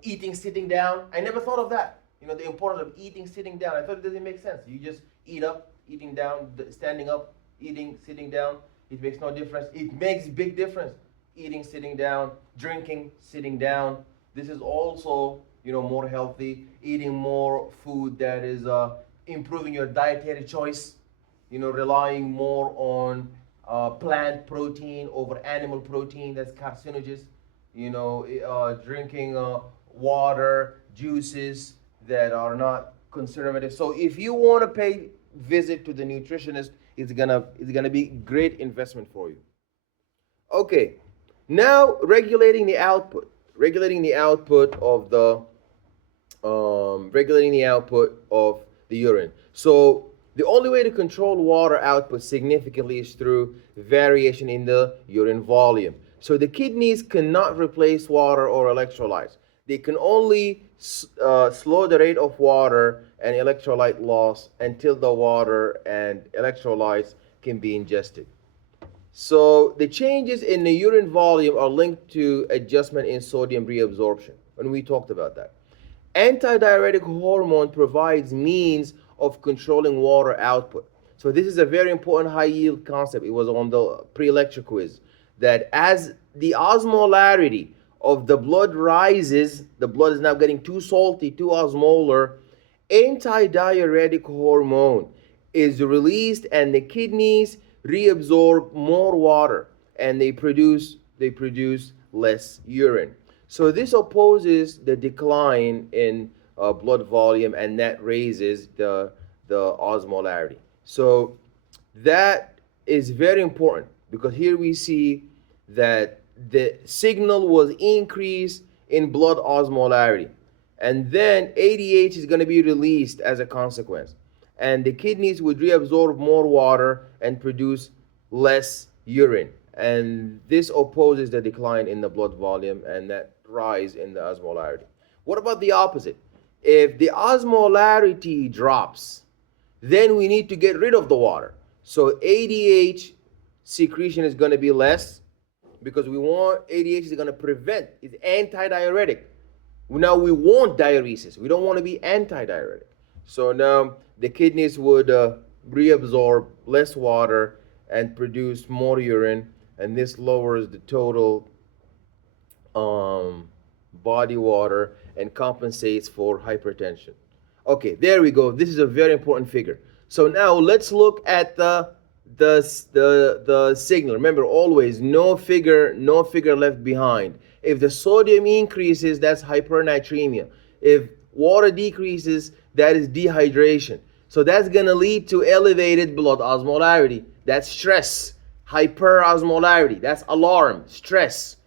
eating sitting down. I never thought of that. The importance of eating sitting down. I thought it doesn't make sense. You just eat up, eating down, standing up, eating, sitting down. It makes no difference. It makes big difference. Eating sitting down, drinking sitting down. This is also, more healthy. Eating more food that is improving your dietary choice. Relying more on plant protein over animal protein that's carcinogenous. drinking water, juices that are not conservative. So if you want to pay visit to the nutritionist, it's gonna be great investment for you. Okay, now regulating the output of the regulating the output of the urine. So the only way to control water output significantly is through variation in the urine volume. So the kidneys cannot replace water or electrolytes. They can only slow the rate of water and electrolyte loss until the water and electrolytes can be ingested. So the changes in the urine volume are linked to adjustment in sodium reabsorption, and we talked about that. Antidiuretic hormone provides means of controlling water output. So this is a very important high yield concept. It was on the pre-lecture quiz that as the osmolarity of the blood rises, the blood is now getting too salty, too osmolar, antidiuretic hormone is released and the kidneys reabsorb more water and they produce less urine. So this opposes the decline in blood volume and that raises the osmolarity. So that is very important because here we see that the signal was increased in blood osmolarity and then ADH is going to be released as a consequence and the kidneys would reabsorb more water and produce less urine and this opposes the decline in the blood volume and that rise in the osmolarity. What about the opposite? If the osmolarity drops, then we need to get rid of the water. So ADH secretion is going to be less because we want ADH is going to prevent, it's antidiuretic. Now we want diuresis. We don't want to be antidiuretic. So now the kidneys would reabsorb less water and produce more urine, and this lowers the total um, body water and compensates for hypertension. Okay, there we go. This is a very important figure. So now let's look at the signal. Remember, always no figure left behind. If the sodium increases, that's hypernatremia. If water decreases, that is dehydration. So that's gonna lead to elevated blood osmolarity. That's stress. Hyperosmolarity. That's alarm. Stress.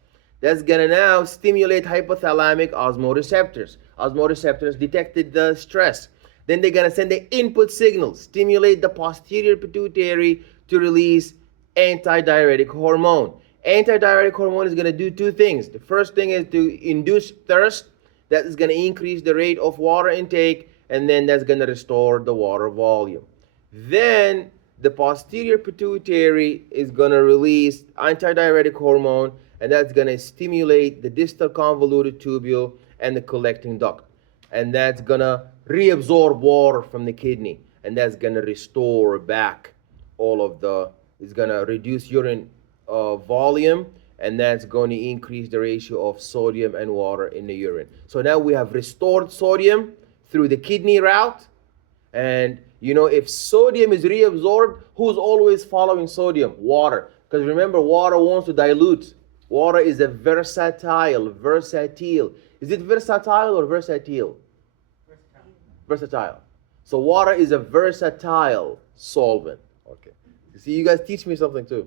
That's gonna now stimulate hypothalamic osmoreceptors. Osmoreceptors detected the stress. Then they're gonna send the input signal, stimulate the posterior pituitary to release antidiuretic hormone. Antidiuretic hormone is gonna do two things. The first thing is to induce thirst. That is gonna increase the rate of water intake, and then that's gonna restore the water volume. Then the posterior pituitary is going to release antidiuretic hormone and that's going to stimulate the distal convoluted tubule and the collecting duct and that's going to reabsorb water from the kidney and that's going to restore back all of the it's going to reduce urine volume and that's going to increase the ratio of sodium and water in the urine. So now we have restored sodium through the kidney route. And if sodium is reabsorbed, who's always following sodium? Water. Because remember, water wants to dilute. Water is a versatile. Is it versatile or versatile? Versatile. So water is a versatile solvent. Okay. See, you guys teach me something too.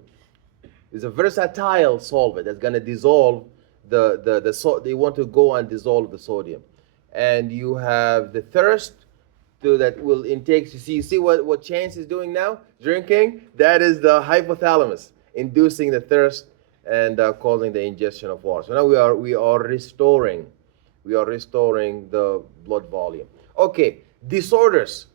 It's a versatile solvent that's gonna dissolve they want to go and dissolve the sodium. And you have the thirst that will intake. You see what Chance is doing now? Drinking. That is the hypothalamus inducing the thirst and causing the ingestion of water. So now we are restoring the blood volume. Okay, disorders.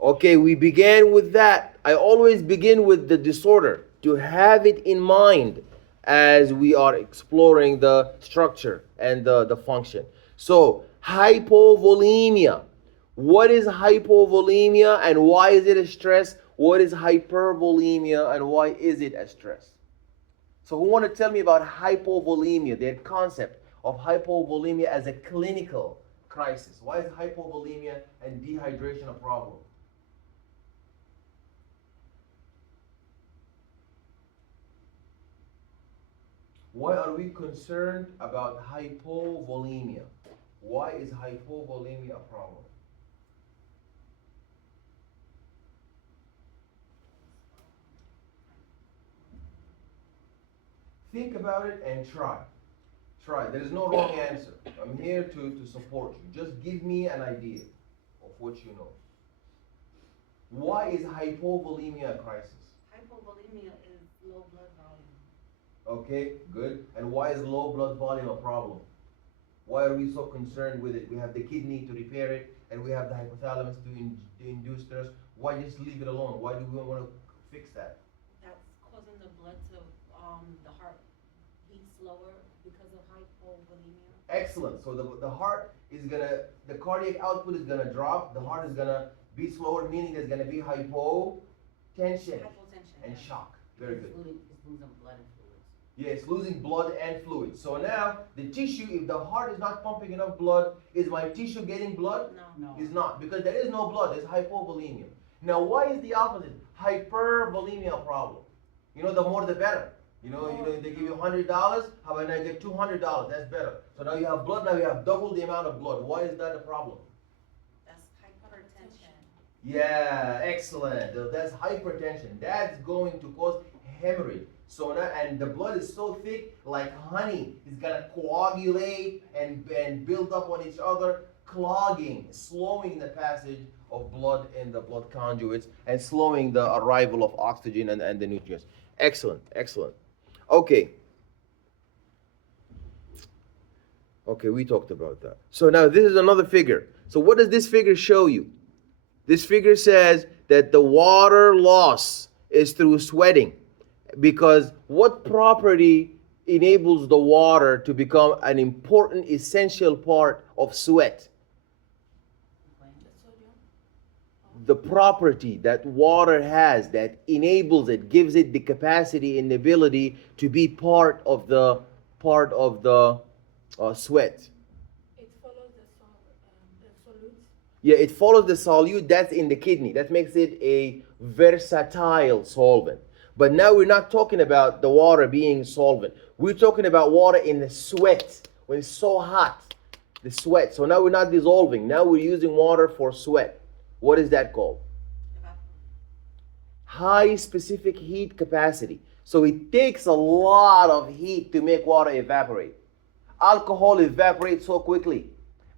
Okay, we began with that. I always begin with the disorder to have it in mind as we are exploring the structure and the function. So hypovolemia. What is hypovolemia and why is it a stress? What is hypervolemia and why is it a stress? So who want to tell me about hypovolemia, the concept of hypovolemia as a clinical crisis? Why is hypovolemia and dehydration a problem? Why are we concerned about hypovolemia? Why is hypovolemia a problem? Think about it and try. Try. There is no wrong answer. I'm here to support you. Just give me an idea of what you know. Why is hypovolemia a crisis? Hypovolemia is low blood volume. Okay, good. And why is low blood volume a problem? Why are we so concerned with it? We have the kidney to repair it, and we have the hypothalamus to induce thirst. Why just leave it alone? Why do we want to fix that? That's causing the blood to, the heart beat slower because of hypovolemia. Excellent. So the heart is the cardiac output is gonna drop. The heart is gonna be slower, meaning there's gonna be hypotension and shock. Very good. It's losing blood and fluids. Yeah, it's losing blood and fluid. So now the tissue, if the heart is not pumping enough blood, is my tissue getting blood? No. Is not, because there is no blood. There's hypovolemia. Now, why is the opposite? Hypervolemia a problem. You know, the more the better. You know, they give you $100. How about I get $200? That's better. So now you have blood. Now you have double the amount of blood. Why is that a problem? That's hypertension. Yeah, excellent. That's hypertension. That's going to cause hemorrhage. So now, and the blood is so thick, like honey, it's gonna coagulate and build up on each other, clogging, slowing the passage of blood in the blood conduits, and slowing the arrival of oxygen and the nutrients. Excellent, excellent. Okay. Okay, we talked about that. So now this is another figure. So what does this figure show you? This figure says that the water loss is through sweating. Because what property enables the water to become an important, essential part of sweat? The property that water has that enables it, gives it the capacity and the ability to be part of the sweat. It follows the solute. Yeah, it follows the solute that's in the kidney. That makes it a versatile solvent. But now we're not talking about the water being solvent. We're talking about water in the sweat, when it's so hot, the sweat. So now we're not dissolving. Now we're using water for sweat. What is that called? High specific heat capacity. So it takes a lot of heat to make water evaporate. Alcohol evaporates so quickly.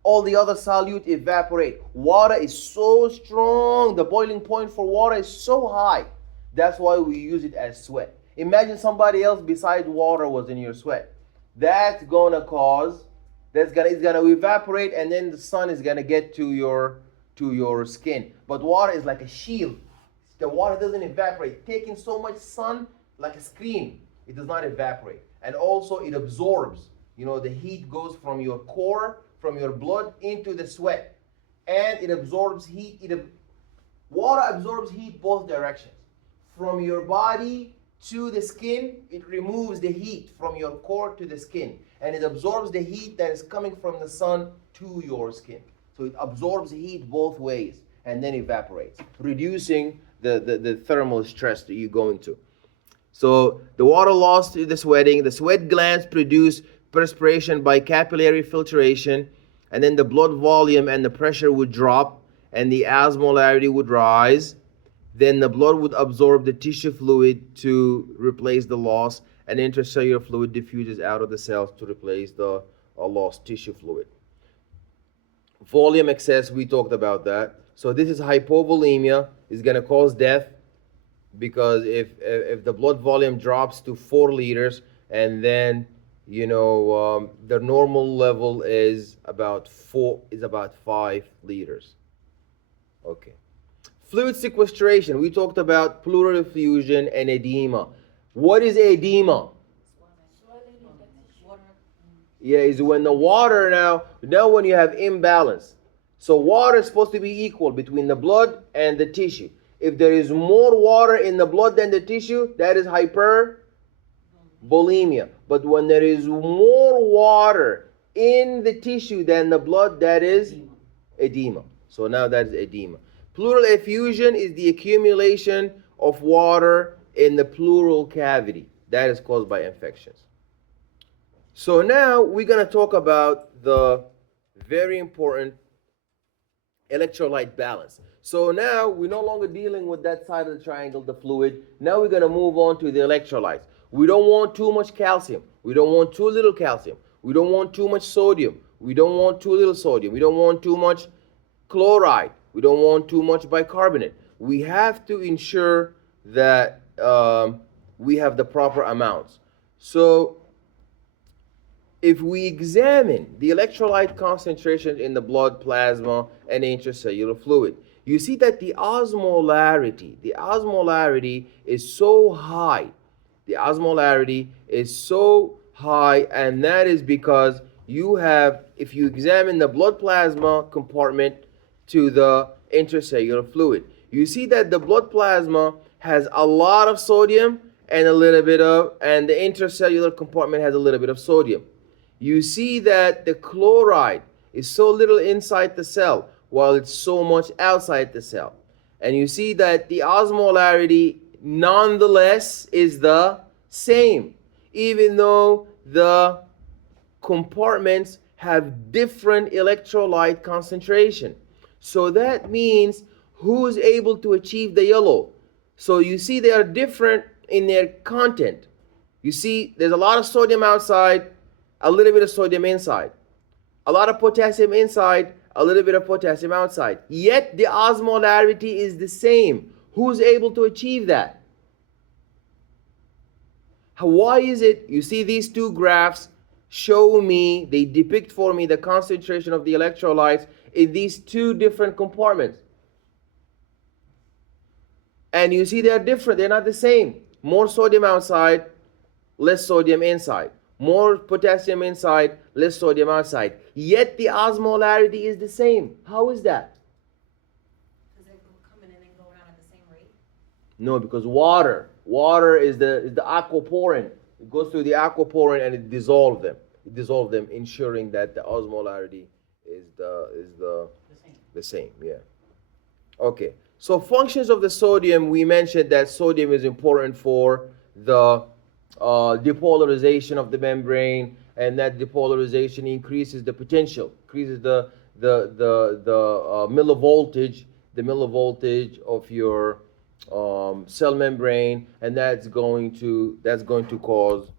All the other solute evaporate. Water is so strong. The boiling point for water is so high. That's why we use it as sweat. Imagine somebody else besides water was in your sweat. It's gonna evaporate, and then the sun is gonna get to your skin. But water is like a shield. The water doesn't evaporate. Taking so much sun, like a screen, it does not evaporate. And also it absorbs. You know, the heat goes from your core, from your blood into the sweat. And it absorbs heat. Water absorbs heat both directions. From your body to the skin, it removes the heat from your core to the skin. And it absorbs the heat that is coming from the sun to your skin. So it absorbs heat both ways and then evaporates, reducing the thermal stress that you're going to. So the water lost to the sweating, the sweat glands produce perspiration by capillary filtration, and then the blood volume and the pressure would drop, and the osmolarity would rise. Then the blood would absorb the tissue fluid to replace the loss, and intracellular fluid diffuses out of the cells to replace the lost tissue fluid. Volume excess, we talked about that. So this is hypovolemia, is going to cause death, because if the blood volume drops to 4 liters, and then the normal level is about 5 liters. Okay. Fluid sequestration, we talked about pleural effusion and edema. What is edema? Yeah, is when the water now when you have imbalance. So water is supposed to be equal between the blood and the tissue. If there is more water in the blood than the tissue, that is hypervolemia. But when there is more water in the tissue than the blood, that is edema. So now that is edema. Pleural effusion is the accumulation of water in the pleural cavity. That is caused by infections. So now we're going to talk about the very important electrolyte balance. So now we're no longer dealing with that side of the triangle, the fluid. Now we're going to move on to the electrolytes. We don't want too much calcium. We don't want too little calcium. We don't want too much sodium. We don't want too little sodium. We don't want too much chloride. We don't want too much bicarbonate. We have to ensure that we have the proper amounts. So if we examine the electrolyte concentration in the blood, plasma, and intracellular fluid, you see that the osmolarity is so high. The osmolarity is so high, and that is because you have, if you examine the blood plasma compartment to the intracellular fluid, you see that the blood plasma has a lot of sodium and the intracellular compartment has a little bit of sodium. You see that the chloride is so little inside the cell while it's so much outside the cell. And you see that the osmolarity nonetheless is the same, even though the compartments have different electrolyte concentration. So that means who's able to achieve the yellow. So you see they are different in their content. You see there's a lot of sodium outside, a little bit of sodium inside. A lot of potassium inside, a little bit of potassium outside. Yet the osmolarity is the same. Who's able to achieve that? Why is it? You see these two graphs they depict for me the concentration of the electrolytes in these two different compartments. And you see they're different, they're not the same. More sodium outside, less sodium inside. More potassium inside, less sodium outside. Yet the osmolarity is the same. How is that? Because they're coming in and going out at the same rate? No, because water is the aquaporin. It goes through the aquaporin and it dissolves them. Ensuring that the osmolarity is the same. Yeah. Okay. So functions of the sodium, we mentioned that sodium is important for the depolarization of the membrane, and that depolarization increases the potential, increases the millivoltage, of your cell membrane, and that's going to cause